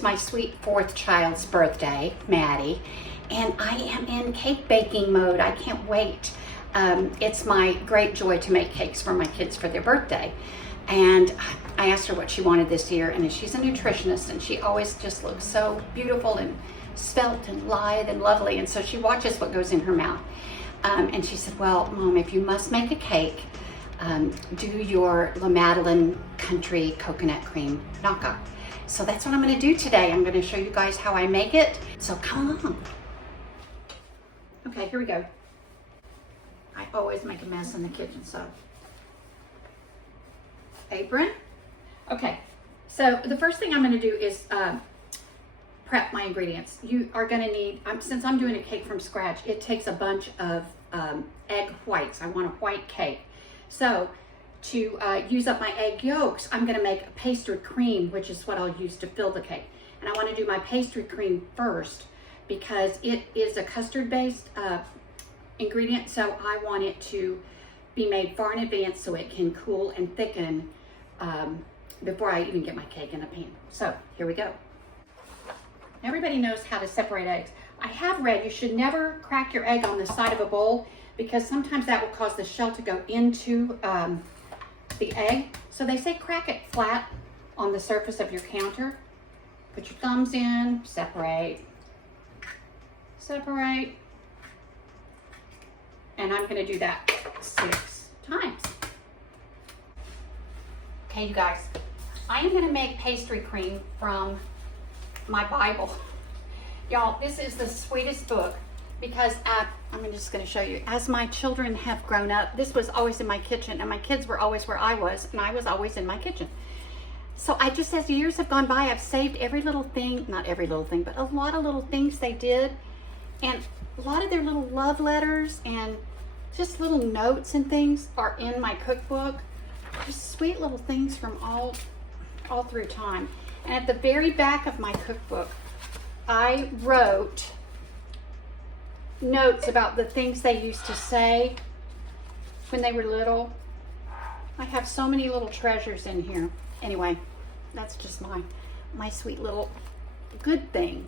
is my sweet fourth child's birthday, Maddie, and I am in cake baking mode. I can't wait. It's my great joy to make cakes for my kids for their birthday. And I asked her what she wanted this year, and she's a nutritionist, and she always just looks so beautiful and svelte and lithe and lovely, and so she watches what goes in her mouth. And she said, well, Mom, if you must make a cake, do your Madeleine country coconut cream knockoff. So that's what I'm going to do today. I'm going to show you guys how I make it. So come along. Okay, here we go. I always make a mess in the kitchen, so apron. Okay, so the first thing I'm going to do is prep my ingredients. You are going to need, since I'm doing a cake from scratch, it takes a bunch of egg whites. I want a white cake. So to use up my egg yolks, I'm going to make a pastry cream, which is what I'll use to fill the cake. And I want to do my pastry cream first because it is a custard-based ingredient, so I want it to be made far in advance so it can cool and thicken before I even get my cake in the pan. So here we go. Everybody knows how to separate eggs. I have read you should never crack your egg on the side of a bowl because sometimes that will cause the shell to go into the egg. So they say crack it flat on the surface of your counter. Put your thumbs in, separate, separate. And I'm gonna do that 6 times. Okay, you guys, I am gonna make pastry cream from my Bible. Y'all, this is the sweetest book because I'm just going to show you. As my children have grown up, this was always in my kitchen, and my kids were always where I was, and I was always in my kitchen. So I just, as the years have gone by, I've saved every little thing, not every little thing, but a lot of little things they did, and a lot of their little love letters and just little notes and things are in my cookbook. Just sweet little things from all through time. And at the very back of my cookbook, I wrote notes about the things they used to say when they were little. I have so many little treasures in here. Anyway, that's just my sweet little good thing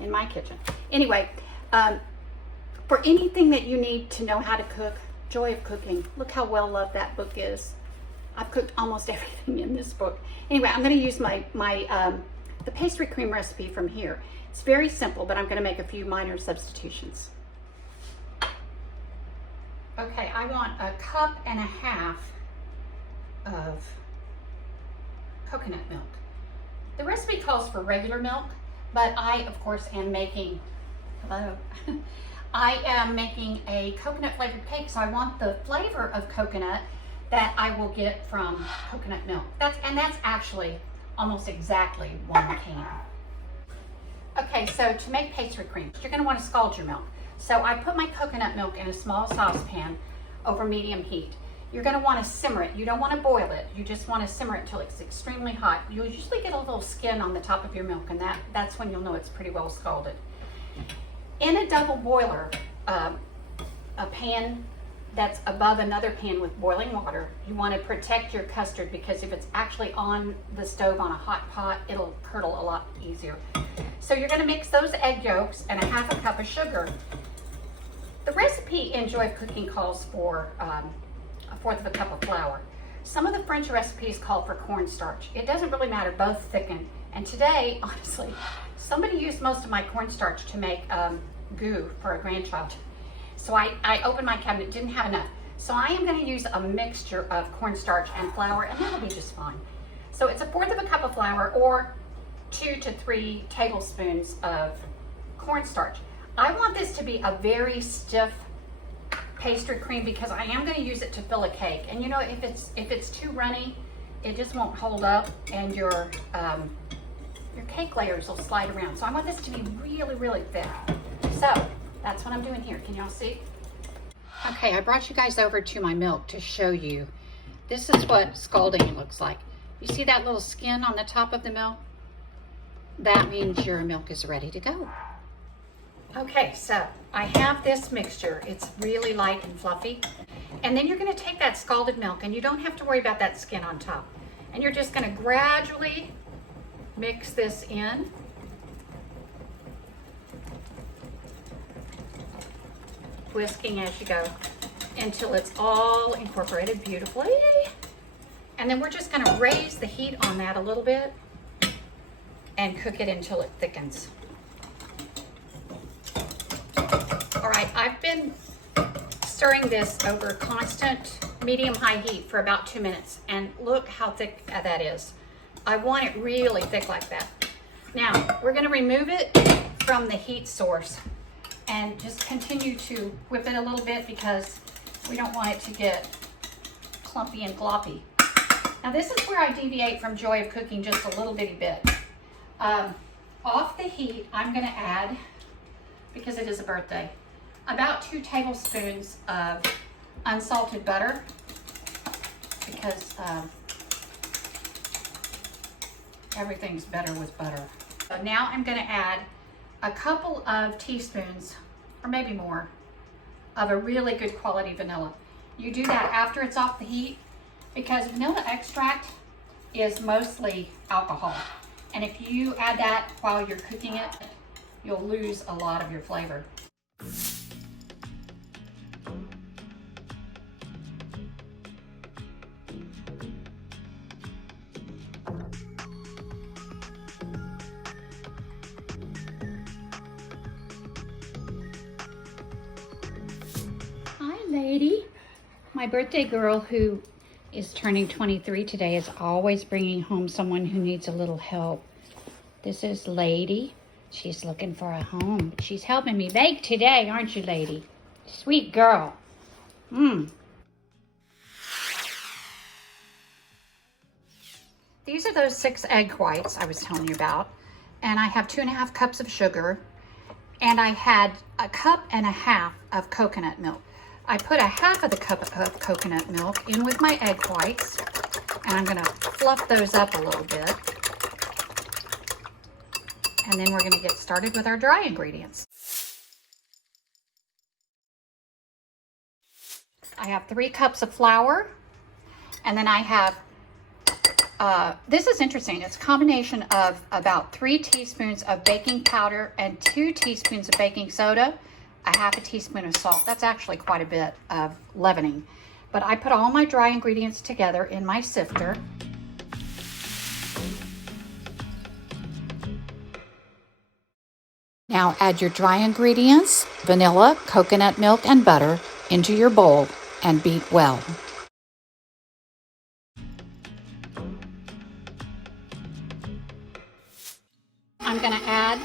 in my kitchen. Anyway, for anything that you need to know how to cook, Joy of Cooking, look how well loved that book is. I've cooked almost everything in this book. Anyway, I'm going to use the pastry cream recipe from here. It's very simple, but I'm going to make a few minor substitutions. Okay, I want 1.5 cups of coconut milk. The recipe calls for regular milk, but I, of course, am making, I am making a coconut flavored cake, so I want the flavor of coconut that I will get from coconut milk. That's actually almost exactly 1 can. Okay, so to make pastry cream, you're gonna wanna scald your milk. So I put my coconut milk in a small saucepan over medium heat. You're gonna wanna simmer it. You don't wanna boil it. You just wanna simmer it until it's extremely hot. You'll usually get a little skin on the top of your milk, and that's when you'll know it's pretty well scalded. In a double boiler, a pan that's above another pan with boiling water, you want to protect your custard because if it's actually on the stove on a hot pot, it'll curdle a lot easier. So you're going to mix those egg yolks and 1/2 cup of sugar. The recipe in Joy of Cooking calls for 1/4 cup of flour. Some of the French recipes call for cornstarch. It doesn't really matter, both thicken. And today, honestly, somebody used most of my cornstarch to make goo for a grandchild. So I opened my cabinet, didn't have enough. So I am going to use a mixture of cornstarch and flour, and that'll be just fine. So it's 1/4 cup of flour or 2 to 3 tablespoons of cornstarch. I want this to be a very stiff pastry cream because I am going to use it to fill a cake. And you know, if it's too runny, it just won't hold up, and your cake layers will slide around. So I want this to be really, really thick. So that's what I'm doing here. Can y'all see? Okay, I brought you guys over to my milk to show you. This is what scalding looks like. You see that little skin on the top of the milk? That means your milk is ready to go. Okay, so I have this mixture. It's really light and fluffy. And then you're going to take that scalded milk, and you don't have to worry about that skin on top. And you're just going to gradually mix this in. Whisking as you go until it's all incorporated beautifully. And then we're just going to raise the heat on that a little bit and cook it until it thickens. All right, I've been stirring this over constant medium-high heat for about 2 minutes, and look how thick that is. I want it really thick like that. Now, we're gonna remove it from the heat source and just continue to whip it a little bit because we don't want it to get clumpy and gloppy. Now, this is where I deviate from joy of cooking just a little bitty bit. Off the heat, I'm gonna add, because it is a birthday, about 2 tablespoons of unsalted butter, because everything's better with butter. So now I'm gonna add a couple of teaspoons, or maybe more, of a really good quality vanilla. You do that after it's off the heat, because vanilla extract is mostly alcohol. And if you add that while you're cooking it, you'll lose a lot of your flavor. Hi, lady. My birthday girl, who is turning 23 today, is always bringing home someone who needs a little help. This is Lady. She's looking for a home. She's helping me bake today, aren't you, Lady? Sweet girl. These are those 6 egg whites I was telling you about. And I have 2½ cups of sugar. And I had 1.5 cups of coconut milk. I put 1/2 cup of coconut milk in with my egg whites, and I'm gonna fluff those up a little bit. And then we're gonna get started with our dry ingredients. I have 3 cups of flour, and then I have, this is interesting, it's a combination of about 3 teaspoons of baking powder and 2 teaspoons of baking soda, 1/2 teaspoon of salt. That's actually quite a bit of leavening. But I put all my dry ingredients together in my sifter. Now add your dry ingredients, vanilla, coconut milk, and butter into your bowl and beat well. I'm going to add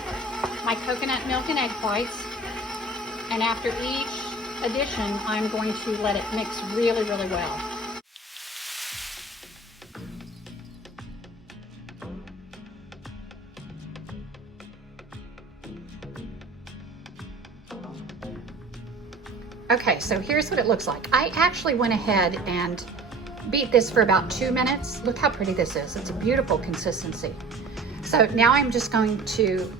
my coconut milk and egg whites. And after each addition, I'm going to let it mix really, really well. Okay, so here's what it looks like. I actually went ahead and beat this for about 2 minutes. Look how pretty this is. It's a beautiful consistency. So now I'm just going to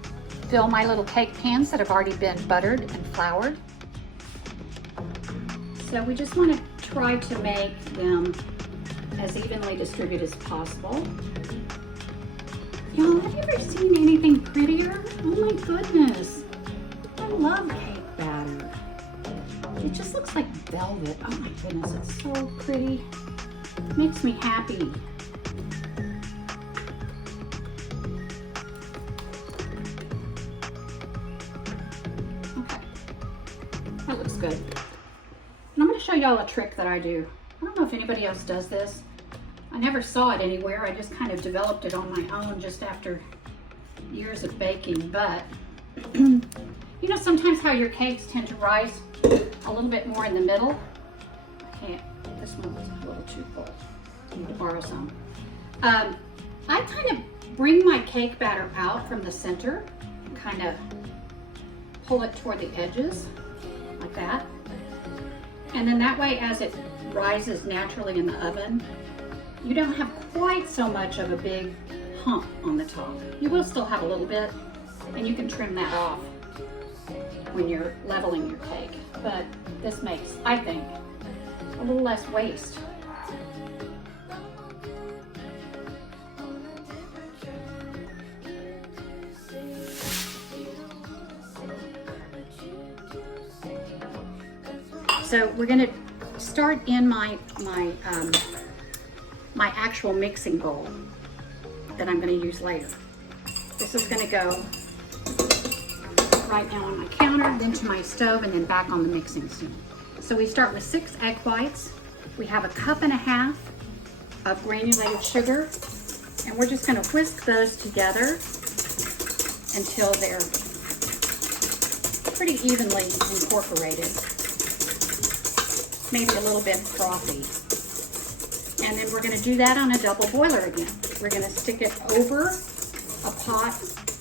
fill my little cake pans that have already been buttered and floured. So we just want to try to make them as evenly distributed as possible. Y'all, have you ever seen anything prettier? Oh my goodness. I love cake batter. It just looks like velvet. Oh my goodness, it's so pretty. It makes me happy. That looks good. And I'm going to show y'all a trick that I do. I don't know if anybody else does this. I never saw it anywhere. I just kind of developed it on my own just after years of baking. But you know sometimes how your cakes tend to rise a little bit more in the middle? I can't. This one was a little too full. I need to borrow some. I kind of bring my cake batter out from the center and kind of pull it toward the edges. Like that. And then that way, as it rises naturally in the oven, you don't have quite so much of a big hump on the top. You will still have a little bit, and you can trim that off when you're leveling your cake. But this makes, I think, a little less waste. So we're gonna start in my actual mixing bowl that I'm gonna use later. This is gonna go right now on my counter, then to my stove, and then back on the mixing stand. So we start with 6 egg whites. We have 1.5 cups of granulated sugar, and we're just gonna whisk those together until they're pretty evenly incorporated. Maybe a little bit frothy. And then we're gonna do that on a double boiler again. We're gonna stick it over a pot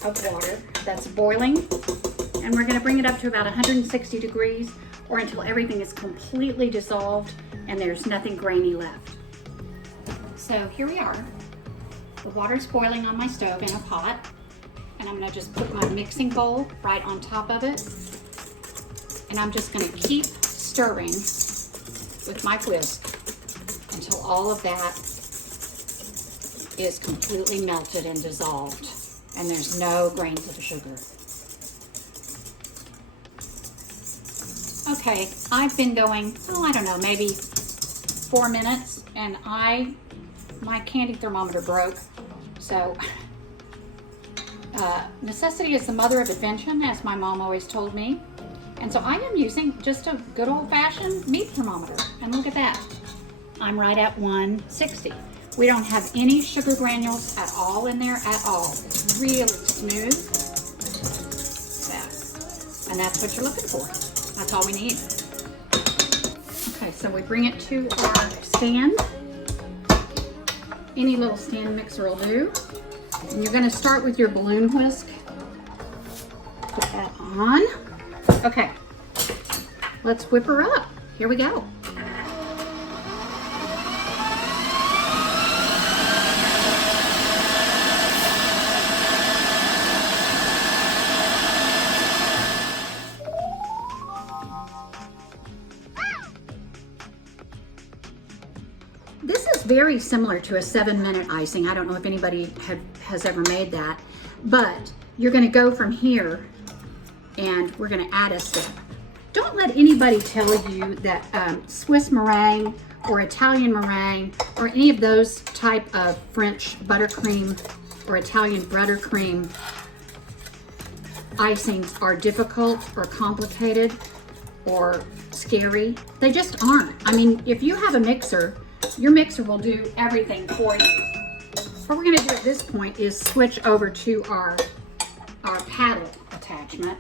of water that's boiling, and we're gonna bring it up to about 160 degrees or until everything is completely dissolved and there's nothing grainy left. So here we are. The water's boiling on my stove in a pot, and I'm gonna just put my mixing bowl right on top of it, and I'm just gonna keep stirring with my whisk until all of that is completely melted and dissolved and there's no grains of sugar. Okay, I've been going, I don't know, maybe 4 minutes, and my candy thermometer broke. So necessity is the mother of invention, as my mom always told me. And so I am using just a good old-fashioned meat thermometer, and look at that. I'm right at 160. We don't have any sugar granules at all in there at all. It's really smooth. Yeah. And that's what you're looking for. That's all we need. Okay, so we bring it to our stand. Any little stand mixer will do. And you're gonna start with your balloon whisk. Put that on. Okay, let's whip her up. Here we go. This is very similar to a 7-minute icing. I don't know if anybody has ever made that, but you're gonna go from here and we're gonna add a step. Don't let anybody tell you that Swiss meringue or Italian meringue or any of those type of French buttercream or Italian buttercream icings are difficult or complicated or scary. They just aren't. I mean, if you have a mixer, your mixer will do everything for you. What we're gonna do at this point is switch over to our paddle attachment.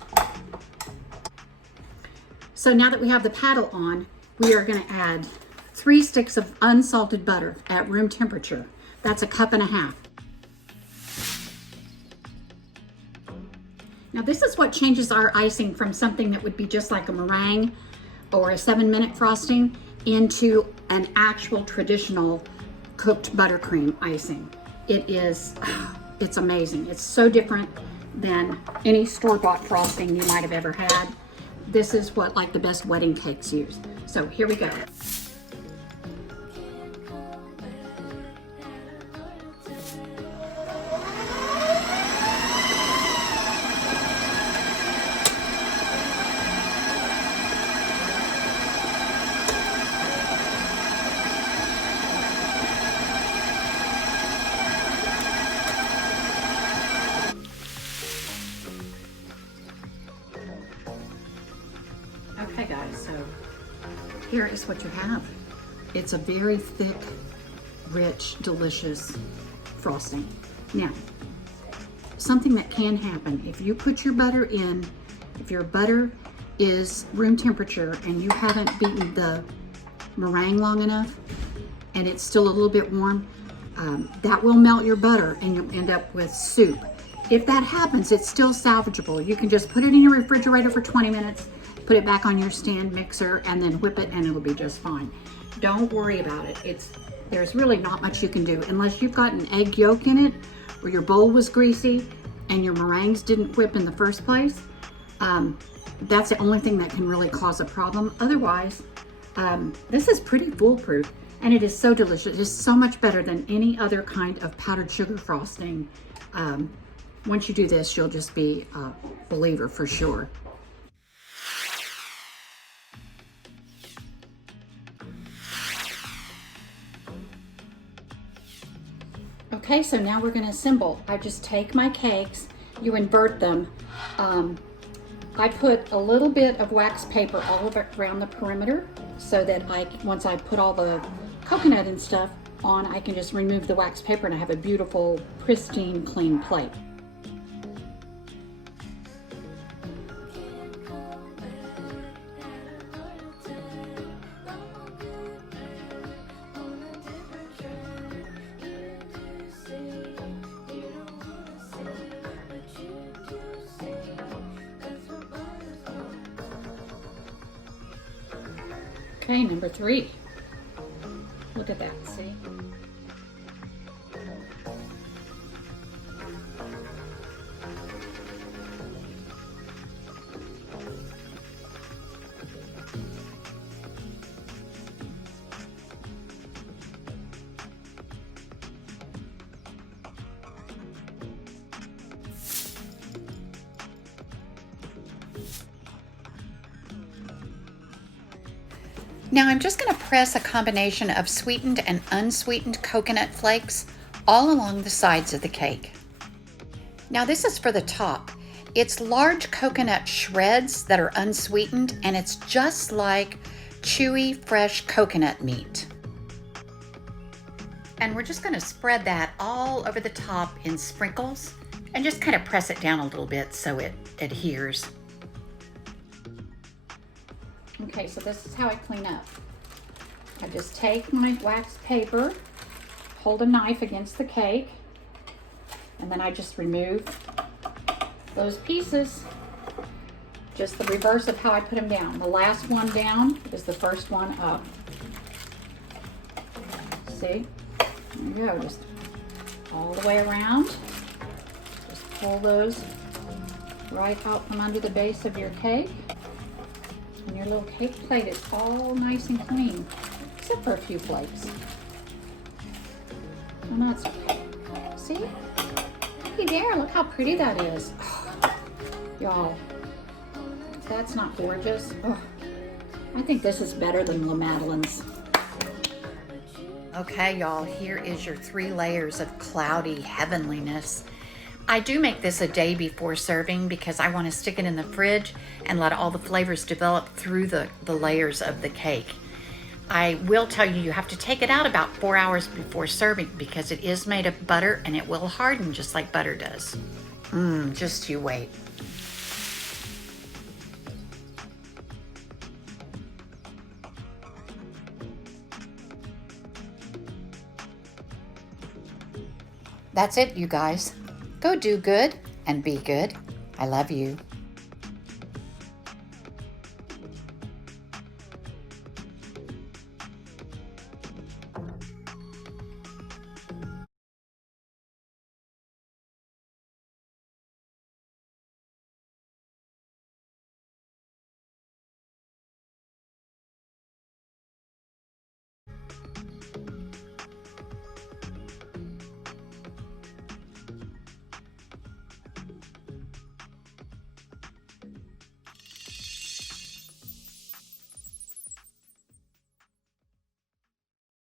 So now that we have the paddle on, we are gonna add 3 sticks of unsalted butter at room temperature. That's 1.5 cups. Now this is what changes our icing from something that would be just like a meringue or a 7-minute frosting into an actual traditional cooked buttercream icing. It's amazing. It's so different than any store-bought frosting you might have ever had. This is what like the best wedding cakes use. So here we go. Okay guys, so here is what you have. It's a very thick, rich, delicious frosting. Now, something that can happen, if you put your butter in, if your butter is room temperature and you haven't beaten the meringue long enough and it's still a little bit warm, that will melt your butter and you'll end up with soup. If that happens, it's still salvageable. You can just put it in your refrigerator for 20 minutes, put it back on your stand mixer, and then whip it and it'll be just fine. Don't worry about it. There's really not much you can do unless you've got an egg yolk in it or your bowl was greasy and your meringues didn't whip in the first place. That's the only thing that can really cause a problem. Otherwise, this is pretty foolproof and it is so delicious. It's so much better than any other kind of powdered sugar frosting. Once you do this, you'll just be a believer for sure. Okay, so now we're gonna assemble. I just take my cakes, you invert them. I put a little bit of wax paper all around the perimeter so that once I put all the coconut and stuff on, I can just remove the wax paper and I have a beautiful, pristine, clean plate. Okay, number 3. Look at that, see? Now I'm just going to press a combination of sweetened and unsweetened coconut flakes all along the sides of the cake. Now this is for the top. It's large coconut shreds that are unsweetened, and it's just like chewy, fresh coconut meat. And we're just going to spread that all over the top in sprinkles and just kind of press it down a little bit so it adheres. Okay, so this is how I clean up. I just take my wax paper, hold a knife against the cake, and then I just remove those pieces. Just the reverse of how I put them down. The last one down is the first one up. See? There you go, just all the way around. Just pull those right out from under the base of your cake. And your little cake plate is all nice and clean, except for a few flakes. And that's okay. See? Hey there, look how pretty that is. Oh, y'all, if that's not gorgeous. Oh, I think this is better than La Madeleine's. Okay, y'all, here is your 3 layers of cloudy heavenliness. I do make this a day before serving because I want to stick it in the fridge and let all the flavors develop through the layers of the cake. I will tell you, you have to take it out about 4 hours before serving because it is made of butter and it will harden just like butter does. Just you wait. That's it, you guys. Go do good and be good. I love you.